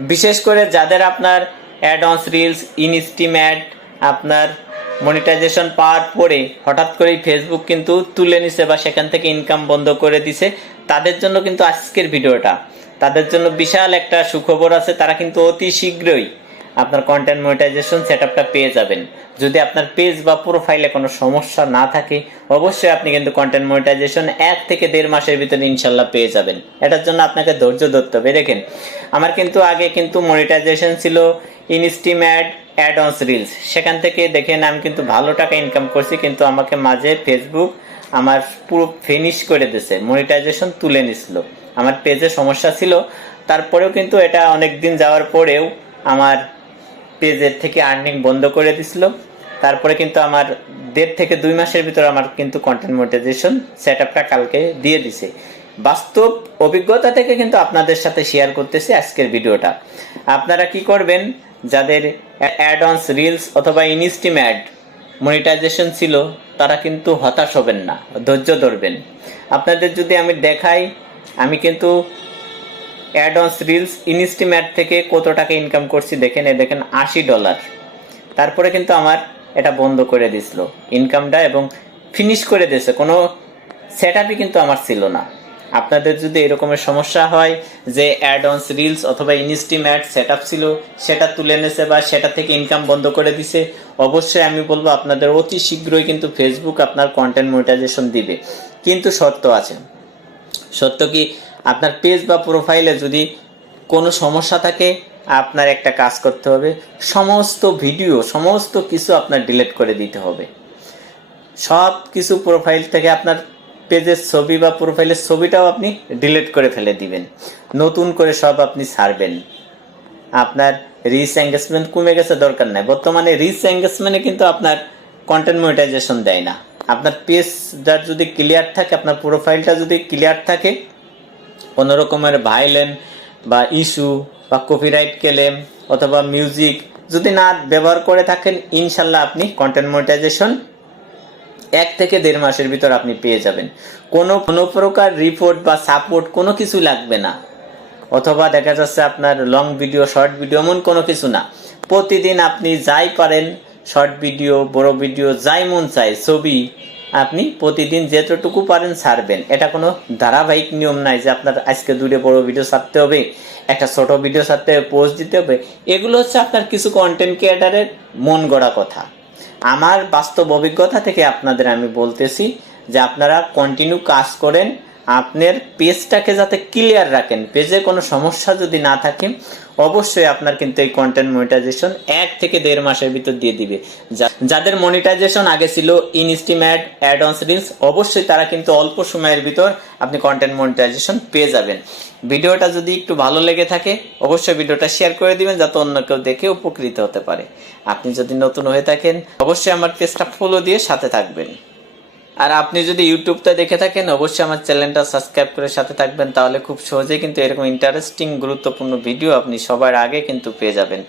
বিশেষ করে যাদের আপনার অ্যাড অনস রিলস ইনস্টিম্যাট আপনার মনিটাইজেশন পাওয়ার পরে হঠাৎ করেই ফেসবুক কিন্তু তুলে নিছে বা সেখান থেকে ইনকাম বন্ধ করে দিছে, তাদের জন্য কিন্তু আজকের ভিডিওটা। তাদের জন্য বিশাল একটা সুখবর আছে, তারা কিন্তু অতি শীঘ্রই আপনার কন্টেন্ট মনিটাইজেশন সেটআপটা পেয়ে যাবেন। যদি আপনার পেজ বা প্রোফাইলে কোনো সমস্যা না থাকে, অবশ্যই আপনি কিন্তু কন্টেন্ট মনিটাইজেশন এক থেকে দেড় মাসের ভিতরে ইনশাল্লাহ পেয়ে যাবেন। এটার জন্য আপনাকে ধৈর্য ধরতে হবে। দেখেন, আমার কিন্তু আগে কিন্তু মনিটাইজেশন ছিল instream ad ad ons reels সেখান থেকে দেখেন আমি কিন্তু ভালো টাকা ইনকাম করছি, কিন্তু আমাকে মাঝে ফেসবুক আমার পুরো ফিনিশ করে দিছে মনিটাইজেশন তুলে নিছিল। আমার পেজে সমস্যা ছিল। তারপরেও কিন্তু এটা অনেক দিন যাওয়ার পরেও আমার পেজের থেকে আর্নিং বন্ধ করে দিছিল। তারপরে কিন্তু আমার দেড় থেকে দুই মাসের ভিতরে আমার কিন্তু কন্টেন্ট মনিটাইজেশন সেট আপটা কালকে দিয়ে দিছে। বাস্তব অভিজ্ঞতা থেকে কিন্তু আপনাদের সাথে শেয়ার করতেছি আজকের ভিডিওটা। আপনারা কি করবেন? যাদের অ্যাড অনস রিলস অথবা ইনস্টিম অ্যাড মনিটাইজেশন ছিল, তারা কিন্তু হতাশ হবেন না, ধৈর্য ধরবেন। আপনাদের যদি আমি দেখাই, আমি কিন্তু অ্যাড অনস রিলস ইনস্টিম্যাট থেকে কত টাকা ইনকাম করছি দেখেন এ দেখেন আশি ডলার তারপরে কিন্তু আমার এটা বন্ধ করে দিছিল ইনকামটা এবং ফিনিশ করে দিয়েছে। কোনো সেট কিন্তু আমার ছিল না। আপনাদের যদি এরকমের সমস্যা হয় যে অ্যাড অনস রিলস অথবা ইনস্টিম্যাট সেট ছিল, সেটা তুলে নেছে বা সেটা থেকে ইনকাম বন্ধ করে দিছে, অবশ্যই আমি বলব আপনাদের অতি শীঘ্রই কিন্তু ফেসবুক আপনার কন্টেন্ট মনিটাইজেশন দিবে। কিন্তু শর্ত আছে। সত্য কি? আপনার পেজ বা প্রোফাইলে যদি কোনো সমস্যা থাকে, আপনার একটা কাজ করতে হবে। সমস্ত ভিডিও সমস্ত কিছু আপনার ডিলিট করে দিতে হবে। সব কিছু প্রোফাইল থেকে আপনার পেজের ছবি বা প্রোফাইলের ছবিটাও আপনি ডিলিট করে ফেলে দিবেন। নতুন করে সব আপনি ছাড়বেন। আপনার রিচ এঙ্গেজমেন্ট কমে গেছে, দরকার নাই। বর্তমানে রিচ এঙ্গেজমেন্টে কিন্তু আপনার কন্টেন্ট মনিটাইজেশন দেয় না। আপনার পেজটা যদি ক্লিয়ার থাকে, আপনার প্রোফাইলটা যদি ক্লিয়ার থাকে কোনো রকমের ভাইলেন বা ইস্যু বা কপিরাইট ক্লেম অথবা মিউজিক যদি না ব্যবহার করে থাকেন, ইনশাল্লাহ আপনি কন্টেন্ট মনিটাইজেশন এক থেকে দেড় মাসের ভিতর আপনি পেয়ে যাবেন। কোনো কোনো প্রকার রিপোর্ট বা সাপোর্ট কোনো কিছু লাগবে না। অথবা দেখা যাচ্ছে আপনার লং ভিডিও শর্ট ভিডিও এমন কোনো কিছু না। প্রতিদিন আপনি যাই পারেন শর্ট ভিডিও বড় ভিডিও যাই মন চাই ছবি আপনি প্রতিদিন যেতটুকু পারেন ছাড়বেন। এটা কোনো ধারাবাহিক নিয়ম নাই যে আপনার আজকে দূরে বড় ভিডিও ছাড়তে হবে, একটা ছোট ভিডিও ছাড়তে হবে পোস্ট দিতে হবে। এগুলো হচ্ছে আপনার কিছু কন্টেন্ট ক্রিয়েটারের মন গড়া কথা। আমার বাস্তব অভিজ্ঞতা থেকে আপনাদের আমি বলতেছি যে আপনারা কন্টিনিউ কাজ করেন আপনার পেজটাকে যাতে ক্লিয়ার রাখেন। পেজে কোনো সমস্যা যদি না থাকে, অবশ্যই আপনার কিন্তু এই কন্টেন্ট মনিটাইজেশন এক থেকে দেড় মাসের ভিতর দিয়ে দিবে। যাদের মনিটাইজেশন আগে ছিল ইনস্টিম্যাট অ্যাড অনস রিলস অবশ্যই তারা কিন্তু অল্প সময়ের ভিতর আপনি কন্টেন্ট মনিটাইজেশন পেয়ে যাবেন। ভিডিওটা যদি একটু ভালো লেগে থাকে, অবশ্যই ভিডিওটা শেয়ার করে দিবেন যাতে অন্য কেউ দেখে উপকৃত হতে পারে। আপনি যদি নতুন হয়ে থাকেন, অবশ্যই আমার পেজটা ফলো দিয়ে সাথে থাকবেন। আর আপনি যদি ইউটিউবটা দেখে থাকেন, অবশ্যই আমার চ্যানেলটা সাবস্ক্রাইব করে সাথে থাকবেন, তাহলে খুব সহজেই কিন্তু এরকম ইন্টারেস্টিং গুরুত্বপূর্ণ ভিডিও আপনি সবার আগে কিন্তু পেয়ে যাবেন।